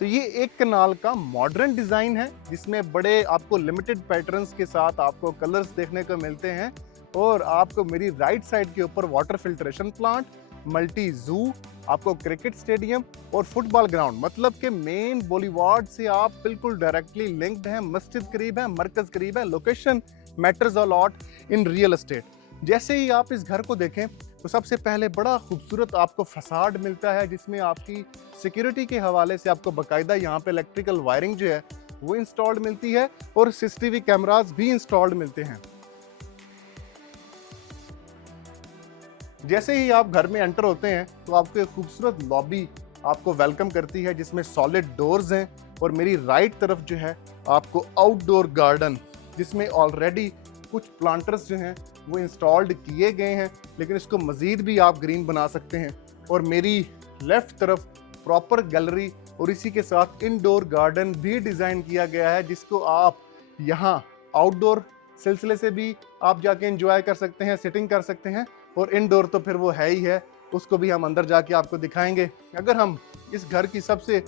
तो ये एक कनाल का मॉडर्न डिज़ाइन है जिसमें बड़े आपको लिमिटेड पैटर्न्स के साथ आपको कलर्स देखने को मिलते हैं। और आपको मेरी राइट साइड के ऊपर वाटर फिल्ट्रेशन प्लांट, मल्टी जू, आपको क्रिकेट स्टेडियम और फुटबॉल ग्राउंड, मतलब कि मेन बॉलीवुड से आप बिल्कुल डायरेक्टली लिंक्ड हैं। मस्जिद करीब है, मरकज करीब है, location matters a lot in real estate. जैसे ही आप इस घर को देखें तो सबसे पहले बड़ा खूबसूरत आपको फसाड मिलता है जिसमें आपकी सिक्योरिटी के हवाले से आपको बाकायदा यहाँ पे इलेक्ट्रिकल वायरिंग जो है वो इंस्टॉल्ड मिलती है और सीसीटीवी कैमरास भी इंस्टॉल्ड मिलते हैं। जैसे ही आप घर में एंटर होते हैं तो आपको एक खूबसूरत लॉबी आपको वेलकम करती है जिसमें सॉलिड डोर्स हैं। और मेरी राइट तरफ जो है आपको आउटडोर गार्डन, जिसमें ऑलरेडी कुछ प्लांटर्स जो हैं वो इंस्टॉल्ड किए गए हैं, लेकिन इसको मज़ीद भी आप ग्रीन बना सकते हैं। और मेरी लेफ्ट तरफ प्रॉपर गैलरी और इसी के साथ इनडोर गार्डन भी डिज़ाइन किया गया है, जिसको आप यहाँ आउटडोर सिलसिले से भी आप जाके एंजॉय कर सकते हैं, सिटिंग कर सकते हैं। और इनडोर तो फिर वो है ही है, उसको भी हम अंदर जाके आपको दिखाएंगे। अगर हम इस घर की सबसे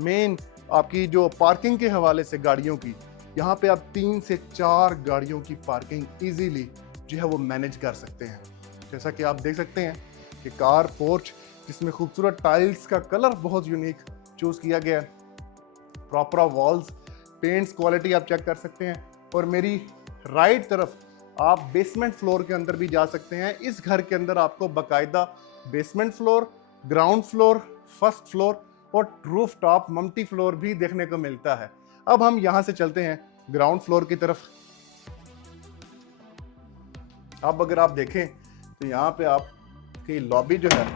मेन आपकी जो पार्किंग के हवाले से गाड़ियों की, यहाँ पे आप 3 से 4 गाड़ियों की पार्किंग इजीली जो है वो मैनेज कर सकते हैं। जैसा कि आप देख सकते हैं कि कार पोर्च जिसमें खूबसूरत टाइल्स का कलर बहुत यूनिक चूज किया गया है, प्रॉपर वॉल्स, पेंट्स क्वालिटी आप चेक कर सकते हैं। और मेरी राइट तरफ आप बेसमेंट फ्लोर के अंदर भी जा सकते हैं। इस घर के अंदर आपको बाकायदा basement floor, ground floor, first floor और रूफ टॉप मल्टी फ्लोर भी देखने को मिलता है। अब हम यहां से चलते हैं ग्राउंड फ्लोर की तरफ। अब अगर आप देखें तो यहाँ पे आपकी लॉबी जो है,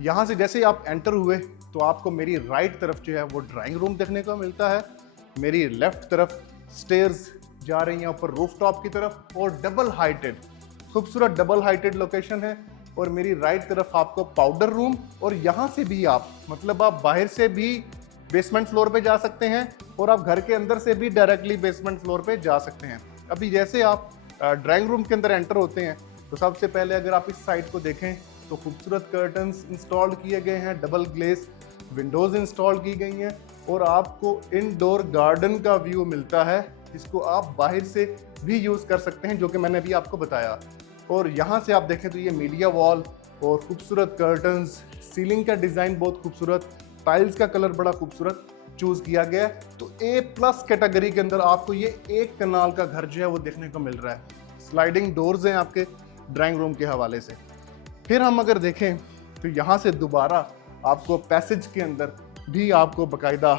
यहाँ से जैसे आप एंटर हुए तो आपको मेरी राइट तरफ जो है वो ड्राइंग रूम देखने को मिलता है। मेरी लेफ्ट तरफ स्टेयर्स जा रही हैं ऊपर रूफ टॉप की तरफ और डबल हाइटेड, खूबसूरत डबल हाइटेड लोकेशन है। और मेरी राइट तरफ आपको पाउडर रूम, और यहाँ से भी आप मतलब आप बाहर से भी बेसमेंट फ्लोर पे जा सकते हैं और आप घर के अंदर से भी डायरेक्टली बेसमेंट फ्लोर पे जा सकते हैं। अभी जैसे आप ड्राइंग रूम के अंदर एंटर होते हैं तो सबसे पहले अगर आप इस साइड को देखें तो खूबसूरत कर्टन्स इंस्टॉल किए गए हैं, डबल ग्लेस विंडोज इंस्टॉल की गई हैं और आपको इनडोर गार्डन का व्यू मिलता है जिसको आप बाहर से भी यूज़ कर सकते हैं, जो कि मैंने अभी आपको बताया। और यहाँ से आप देखें तो ये मीडिया वॉल और खूबसूरत कर्टन्स, सीलिंग का डिज़ाइन बहुत खूबसूरत, टाइल्स का कलर बड़ा खूबसूरत चूज़ किया गया है। तो A+ कैटेगरी के अंदर आपको ये एक कनाल का घर जो है वो देखने को मिल रहा है। स्लाइडिंग डोर्स हैं आपके ड्राइंग रूम के हवाले से। फिर हम अगर देखें तो यहाँ से दोबारा आपको पैसेज के अंदर भी आपको बाकायदा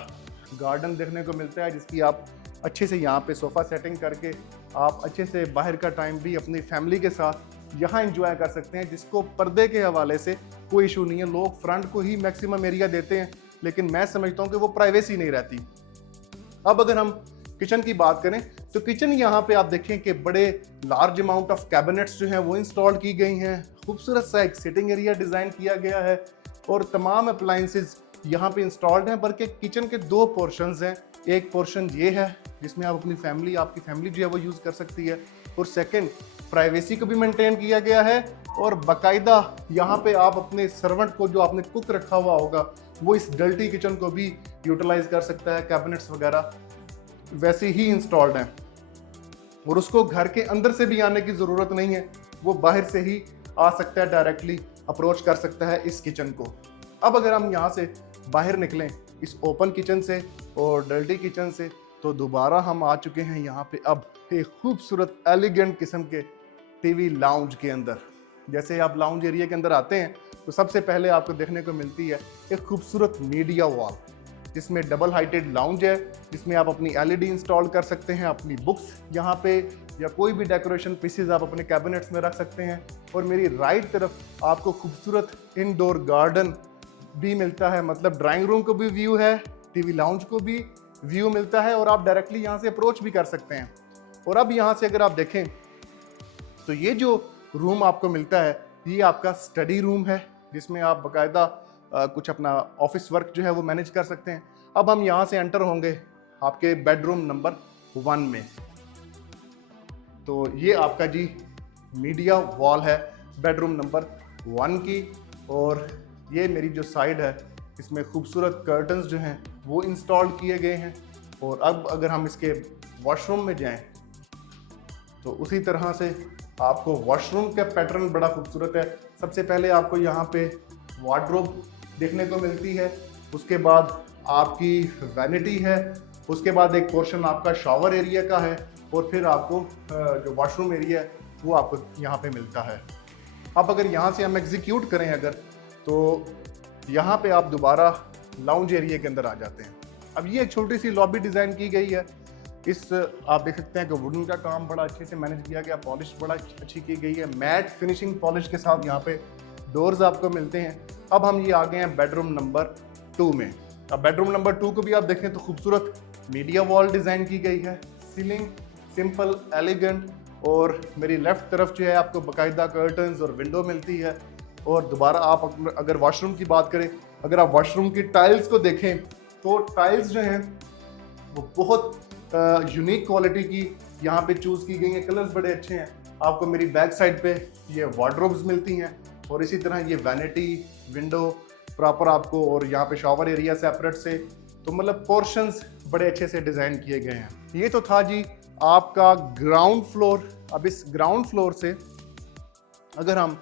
गार्डन देखने को मिलता है, जिसकी आप अच्छे से यहाँ पे सोफ़ा सेटिंग करके आप अच्छे से बाहर का टाइम भी अपनी फैमिली के साथ यहाँ एंजॉय कर सकते हैं, जिसको पर्दे के हवाले से कोई इशू नहीं है। लोग फ्रंट को ही मैक्सिमम एरिया देते हैं, लेकिन मैं समझता हूँ कि वो प्राइवेसी नहीं रहती। अब अगर हम किचन की बात करें तो किचन यहाँ पे आप देखें कि बड़े लार्ज अमाउंट ऑफ कैबिनेट्स जो हैं वो इंस्टॉल की गई हैं। खूबसूरत सा एक सिटिंग एरिया डिज़ाइन किया गया है और तमाम अप्लाइंसेस यहाँ पे इंस्टॉल्ड हैं। बल्कि किचन के 2 पोर्शंस हैं। एक पोर्शन ये है जिसमें आप अपनी फैमिली, आपकी फैमिली जो है वो यूज़ कर सकती है, और सेकंड प्राइवेसी को भी मेंटेन किया गया है। और बाकायदा यहाँ पे आप अपने सर्वेंट को, जो आपने कुक रखा हुआ होगा, वो इस डल्टी किचन को भी यूटिलाइज कर सकता है। कैबिनेट्स वगैरह वैसे ही इंस्टॉल्ड हैं और उसको घर के अंदर से भी आने की ज़रूरत नहीं है, वो बाहर से ही आ सकता है, डायरेक्टली अप्रोच कर सकता है इस किचन को। अब अगर हम यहाँ से बाहर निकलें इस ओपन किचन से और डल्टी किचन से, तो दोबारा हम आ चुके हैं यहाँ पे अब एक खूबसूरत एलिगेंट किस्म के टीवी लाउंज के अंदर। जैसे आप लाउंज एरिया के अंदर आते हैं तो सबसे पहले आपको देखने को मिलती है एक खूबसूरत मीडिया वॉल, जिसमें डबल हाइटेड लाउंज है, जिसमें आप अपनी LED इंस्टॉल कर सकते हैं, अपनी बुक्स यहाँ पे या कोई भी डेकोरेशन पीसेज आप अपने कैबिनेट्स में रख सकते हैं। और मेरी राइट तरफ आपको खूबसूरत इनडोर गार्डन भी मिलता है, मतलब ड्राइंग रूम को भी व्यू है, टीवी लाउंज को भी व्यू मिलता है और आप डायरेक्टली यहाँ से अप्रोच भी कर सकते हैं। और अब यहाँ से अगर आप देखें तो ये जो रूम आपको मिलता है ये आपका स्टडी रूम है, जिसमें आप बाकायदा कुछ अपना ऑफिस वर्क जो है वो मैनेज कर सकते हैं। अब हम यहाँ से एंटर होंगे आपके बेडरूम नंबर 1 में। तो ये आपका जी मीडिया वॉल है बेडरूम नंबर 1 की, और ये मेरी जो साइड है इसमें खूबसूरत कर्टन्स जो हैं वो इंस्टॉल किए गए हैं। और अब अगर हम इसके वॉशरूम में जाएं तो उसी तरह से आपको वॉशरूम का पैटर्न बड़ा खूबसूरत है। सबसे पहले आपको यहाँ पे वार्डरोब देखने को मिलती है, उसके बाद आपकी वैनिटी है, उसके बाद एक पोर्शन आपका शॉवर एरिया का है और फिर आपको जो वॉशरूम एरिया है वो आपको यहाँ पे मिलता है। अब अगर यहाँ से हम एग्जीक्यूट करें अगर, तो यहाँ पे आप दोबारा लाउंज एरिया के अंदर आ जाते हैं। अब ये एक छोटी सी लॉबी डिज़ाइन की गई है। इस आप देख सकते हैं कि वुडन का काम बड़ा अच्छे से मैनेज किया गया, पॉलिश बड़ा अच्छी की गई है, मैट फिनिशिंग पॉलिश के साथ यहाँ पे डोर्स आपको मिलते हैं। अब हम ये आ गए हैं बेडरूम नंबर 2 में। अब बेडरूम नंबर 2 को भी आप देखें तो खूबसूरत मीडिया वॉल डिज़ाइन की गई है, सीलिंग सिंपल एलिगेंट, और मेरी लेफ्ट तरफ जो है आपको बाकायदा कर्टन्स और विंडो मिलती है। और दोबारा आप अगर वॉशरूम की बात करें, अगर आप वॉशरूम की टाइल्स को देखें तो टाइल्स जो हैं वो बहुत यूनिक क्वालिटी की यहाँ पे चूज़ की गई हैं, कलर्स बड़े अच्छे हैं। आपको मेरी बैक साइड पे ये वार्डरोब्स मिलती हैं और इसी तरह ये वैनिटी विंडो प्रॉपर आपको, और यहाँ पे शॉवर एरिया सेपरेट से, तो मतलब पोर्शंस बड़े अच्छे से डिज़ाइन किए गए हैं। ये तो था जी आपका ग्राउंड फ्लोर। अब इस ग्राउंड फ्लोर से अगर हम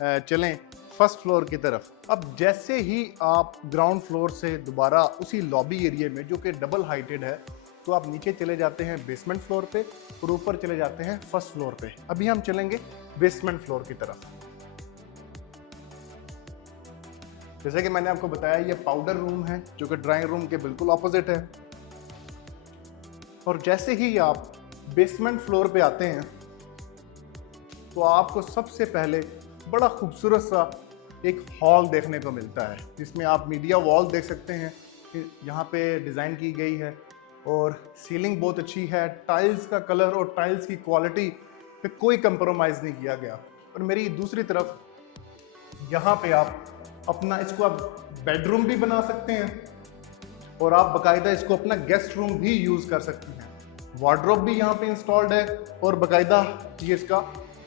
चलें फर्स्ट फ्लोर की तरफ, अब जैसे ही आप ग्राउंड फ्लोर से दोबारा उसी लॉबी एरिया में जो कि डबल हाइटेड है, तो आप नीचे चले जाते हैं बेसमेंट फ्लोर पे और ऊपर चले जाते हैं फर्स्ट फ्लोर पे। अभी हम चलेंगे बेसमेंट फ्लोर की तरफ। जैसे कि मैंने आपको बताया ये पाउडर रूम है जो कि ड्राइंग रूम के बिल्कुल ऑपोजिट है। और जैसे ही आप बेसमेंट फ्लोर पे आते हैं तो आपको सबसे पहले बड़ा खूबसूरत सा एक हॉल देखने को मिलता है, जिसमें आप मीडिया वॉल देख सकते हैं कि यहाँ पे डिज़ाइन की गई है और सीलिंग बहुत अच्छी है। टाइल्स का कलर और टाइल्स की क्वालिटी पे कोई कंप्रोमाइज़ नहीं किया गया। और मेरी दूसरी तरफ यहाँ पे आप अपना इसको आप बेडरूम भी बना सकते हैं और आप बाकायदा इसको अपना गेस्ट रूम भी यूज़ कर सकते हैं। वार्डरोब भी यहाँ पे इंस्टॉल्ड है और बाकायदा ये इसका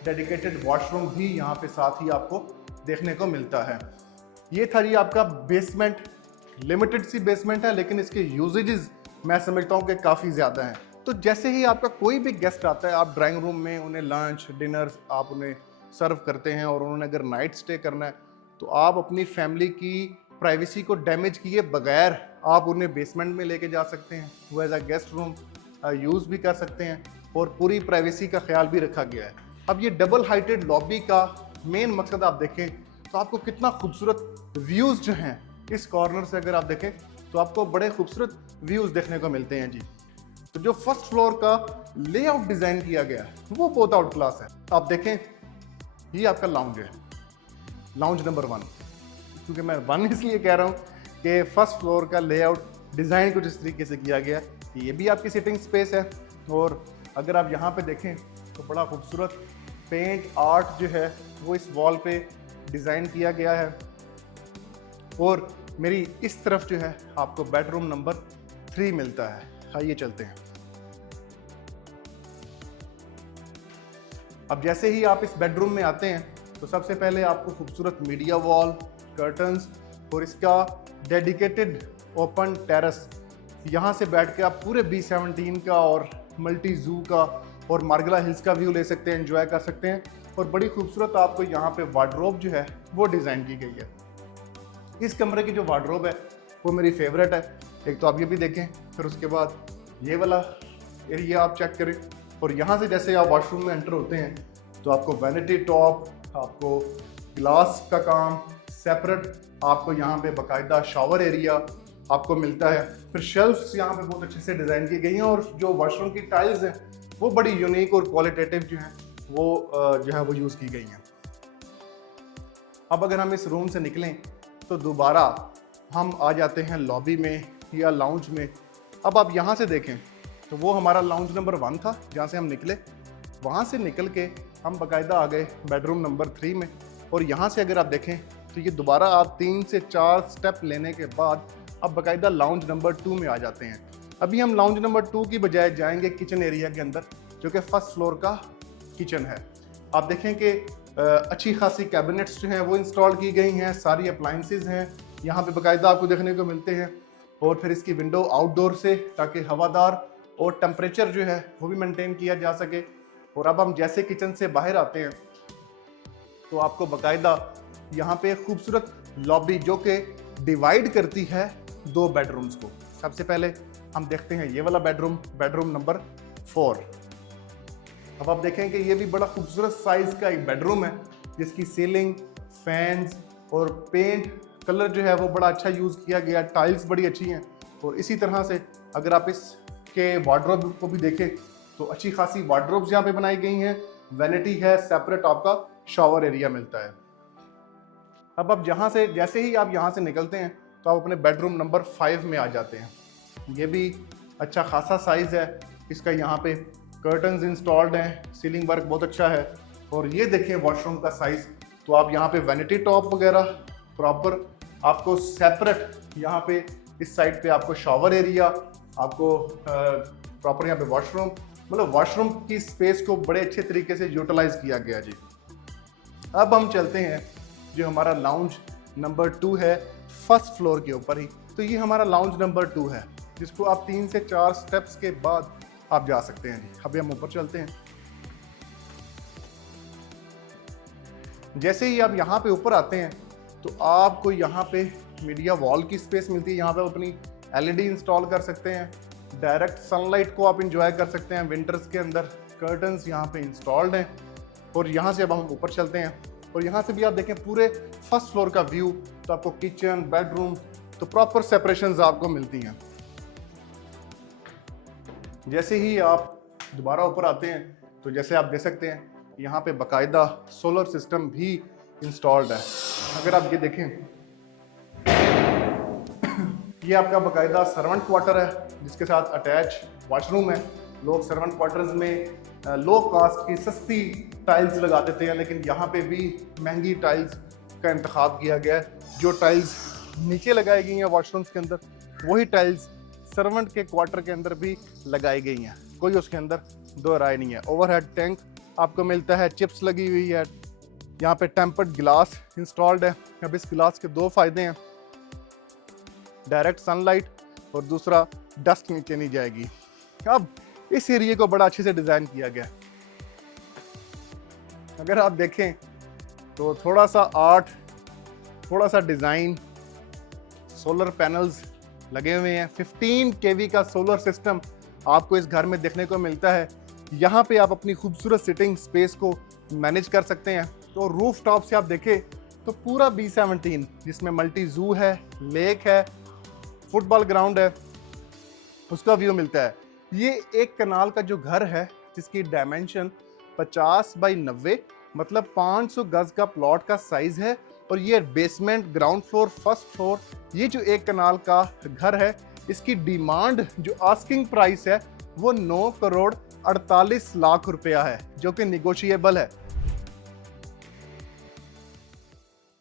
डेडिकेटेड वॉशरूम भी यहाँ पे साथ ही आपको देखने को मिलता है। ये था जी आपका बेसमेंट। लिमिटेड सी बेसमेंट है लेकिन इसके यूजेजेस मैं समझता हूँ कि काफ़ी ज़्यादा हैं। तो जैसे ही आपका कोई भी गेस्ट आता है, आप ड्राइंग रूम में उन्हें लंच डिनर आप उन्हें सर्व करते हैं और उन्होंने अगर नाइट स्टे करना है तो आप अपनी फैमिली की प्राइवेसी को डैमेज किए बगैर आप उन्हें बेसमेंट में लेके जा सकते हैं। वो as a guest room use भी कर सकते हैं और पूरी प्राइवेसी का ख्याल भी रखा गया है। अब ये डबल हाइटेड लॉबी का मेन मकसद आप देखें तो आपको कितना खूबसूरत व्यूज़ जो हैं इस कॉर्नर से अगर आप देखें तो आपको बड़े खूबसूरत व्यूज़ देखने को मिलते हैं जी। तो जो फर्स्ट फ्लोर का लेआउट डिज़ाइन किया गया है वो बहुत आउट क्लास है। आप देखें ये आपका लाउंज है, लाउंज नंबर 1। क्योंकि मैं 1 इसलिए कह रहा हूँ कि फर्स्ट फ्लोर का लेआउट डिज़ाइन कुछ इस तरीके से किया गया कि ये भी आपकी सिटिंग स्पेस है। और अगर आप यहाँ पे देखें तो बड़ा खूबसूरत पेंट आर्ट जो है वो इस वॉल पे डिज़ाइन किया गया है। और मेरी इस तरफ जो है आपको बेडरूम नंबर 3 मिलता है। आइए चलते हैं। अब जैसे ही आप इस बेडरूम में आते हैं तो सबसे पहले आपको खूबसूरत मीडिया वॉल, कर्टन्स और इसका डेडिकेटेड ओपन टेरेस, यहाँ से बैठ के आप पूरे B17 का और मल्टी जू का और मार्गला हिल्स का व्यू ले सकते हैं, एंजॉय कर सकते हैं। और बड़ी खूबसूरत आपको यहाँ पे वार्डरोब जो है वो डिज़ाइन की गई है। इस कमरे की जो वार्डरोब है वो मेरी फेवरेट है। एक तो आप ये भी देखें, फिर उसके बाद ये वाला एरिया आप चेक करें। और यहाँ से जैसे आप वॉशरूम में एंटर होते हैं तो आपको वैनिटी टॉप, आपको ग्लास का काम सेपरेट, आपको यहाँ पे बाकायदा शॉवर एरिया आपको मिलता है। फिर शेल्फ्स यहाँ पे बहुत अच्छे से डिज़ाइन की गई हैं और जो वॉशरूम की टाइल्स हैं वो बड़ी यूनिक और क्वालिटेटिव जो हैं वो यूज़ की गई हैं। अब अगर हम इस रूम से निकलें तो दोबारा हम आ जाते हैं लॉबी में या लाउंज में। अब आप यहाँ से देखें तो वो हमारा लाउंज नंबर 1 था जहाँ से हम निकले। वहाँ से निकल के हम बाकायदा आ गए बेडरूम नंबर 3 में। और यहाँ से अगर आप देखें तो ये दोबारा आप 3 से 4 स्टेप लेने के बाद अब बाकायदा लाउंज नंबर 2 में आ जाते हैं। अभी हम लाउंज नंबर 2 की बजाय जाएंगे किचन एरिया के अंदर, जो कि फर्स्ट फ्लोर का किचन है। आप देखें कि अच्छी खासी कैबिनेट्स जो हैं वो इंस्टॉल की गई हैं, सारी अप्लाइंसेस हैं। यहाँ पे बाकायदा आपको देखने को मिलते हैं, और फिर इसकी विंडो आउटडोर से, ताकि हवादार और टेम्परेचर जो है वो भी मेंटेन किया जा सके। और अब हम जैसे किचन से बाहर आते हैं तो आपको बाकायदा यहाँ पे खूबसूरत लॉबी जो कि डिवाइड करती है 2 बेडरूम्स को। सबसे पहले हम देखते हैं ये वाला बेडरूम नंबर 4। अब आप देखें कि ये भी बड़ा खूबसूरत साइज का एक बेडरूम है, जिसकी सीलिंग, फैंस और पेंट कलर जो है वो बड़ा अच्छा यूज़ किया गया, टाइल्स बड़ी अच्छी हैं। और इसी तरह से अगर आप इसके वार्डरोब को भी देखें तो अच्छी खासी वार्डरोब्स यहाँ पे बनाई गई हैं, वैनिटी है, सेपरेट आपका शावर एरिया मिलता है। अब आप जैसे ही आप यहाँ से निकलते हैं तो आप अपने बेडरूम नंबर 5 में आ जाते हैं। ये भी अच्छा खासा साइज़ है इसका, यहाँ पे कर्टन्स इंस्टॉल्ड हैं, सीलिंग वर्क बहुत अच्छा है। और ये देखें वॉशरूम का साइज़, तो आप यहाँ पे वैनिटी टॉप वगैरह प्रॉपर आपको सेपरेट, यहाँ पे इस साइड पे आपको शावर एरिया, आपको प्रॉपर यहाँ पे वॉशरूम, मतलब वॉशरूम की स्पेस को बड़े अच्छे तरीके से यूटिलाइज किया गया जी। अब हम चलते हैं जो हमारा लाउंज नंबर 2 है, फर्स्ट फ्लोर के ऊपर ही। तो ये हमारा लाउंज नंबर 2 है, जिसको आप 3 से 4 स्टेप्स के बाद आप जा सकते हैं जी। अभी हम ऊपर चलते हैं। जैसे ही आप यहाँ पे ऊपर आते हैं तो आपको यहाँ पे मीडिया वॉल की स्पेस मिलती है, यहाँ पे अपनी LED इंस्टॉल कर सकते हैं, डायरेक्ट सनलाइट को आप इंजॉय कर सकते हैं विंटर्स के अंदर। कर्टन्स यहाँ पे इंस्टॉल्ड हैं। और यहाँ से अब हम ऊपर चलते हैं और यहाँ से भी आप देखें पूरे फर्स्ट फ्लोर का व्यू, तो आपको किचन, बेडरूम, तो प्रॉपर सेपरेशंस आपको मिलती हैं। जैसे ही आप दोबारा ऊपर आते हैं तो जैसे आप देख सकते हैं यहाँ पे बाकायदा सोलर सिस्टम भी इंस्टॉल्ड है। अगर आप ये देखें, ये आपका बाकायदा सर्वेंट क्वार्टर है, जिसके साथ अटैच वॉशरूम है। लोग सर्वेंट क्वार्टर्स में लो कास्ट की सस्ती टाइल्स लगा देते हैं, लेकिन यहाँ पे भी महंगी टाइल्स का इंतखाब किया गया है। जो टाइल्स नीचे लगाई गई हैं वॉशरूम्स के अंदर, वही टाइल्स सर्वेंट के क्वार्टर के अंदर भी लगाई गई हैं, कोई उसके अंदर दो राय नहीं है। ओवरहेड टैंक आपको मिलता है, चिप्स लगी हुई है, यहाँ पे टेम्पर्ड गिलास इंस्टॉल्ड है। अब इस गिलास के 2 फायदे हैं, डायरेक्ट सनलाइट और दूसरा डस्ट नीचे नहीं जाएगी। अब इस एरिया को बड़ा अच्छे से डिज़ाइन किया गया। अगर आप देखें तो थोड़ा सा आर्ट, थोड़ा सा डिज़ाइन, सोलर पैनल्स लगे हुए हैं। 15 kV का सोलर सिस्टम आपको इस घर में देखने को मिलता है। यहाँ पे आप अपनी खूबसूरत सिटिंग स्पेस को मैनेज कर सकते हैं। तो रूफ टॉप से आप देखें तो पूरा B17, जिसमें मल्टी जू है, लेक है, फुटबॉल ग्राउंड है, उसका व्यू मिलता है। ये एक कनाल का जो घर है, जिसकी डायमेंशन 50 बाई 90, मतलब 500 गज का प्लॉट का साइज है। और ये basement, ground floor, first floor, ये जो एक कनाल का घर है, इसकी डिमांड जो आस्किंग प्राइस है वो 9 करोड़ 48 लाख रुपया है, जो कि निगोशिएबल है।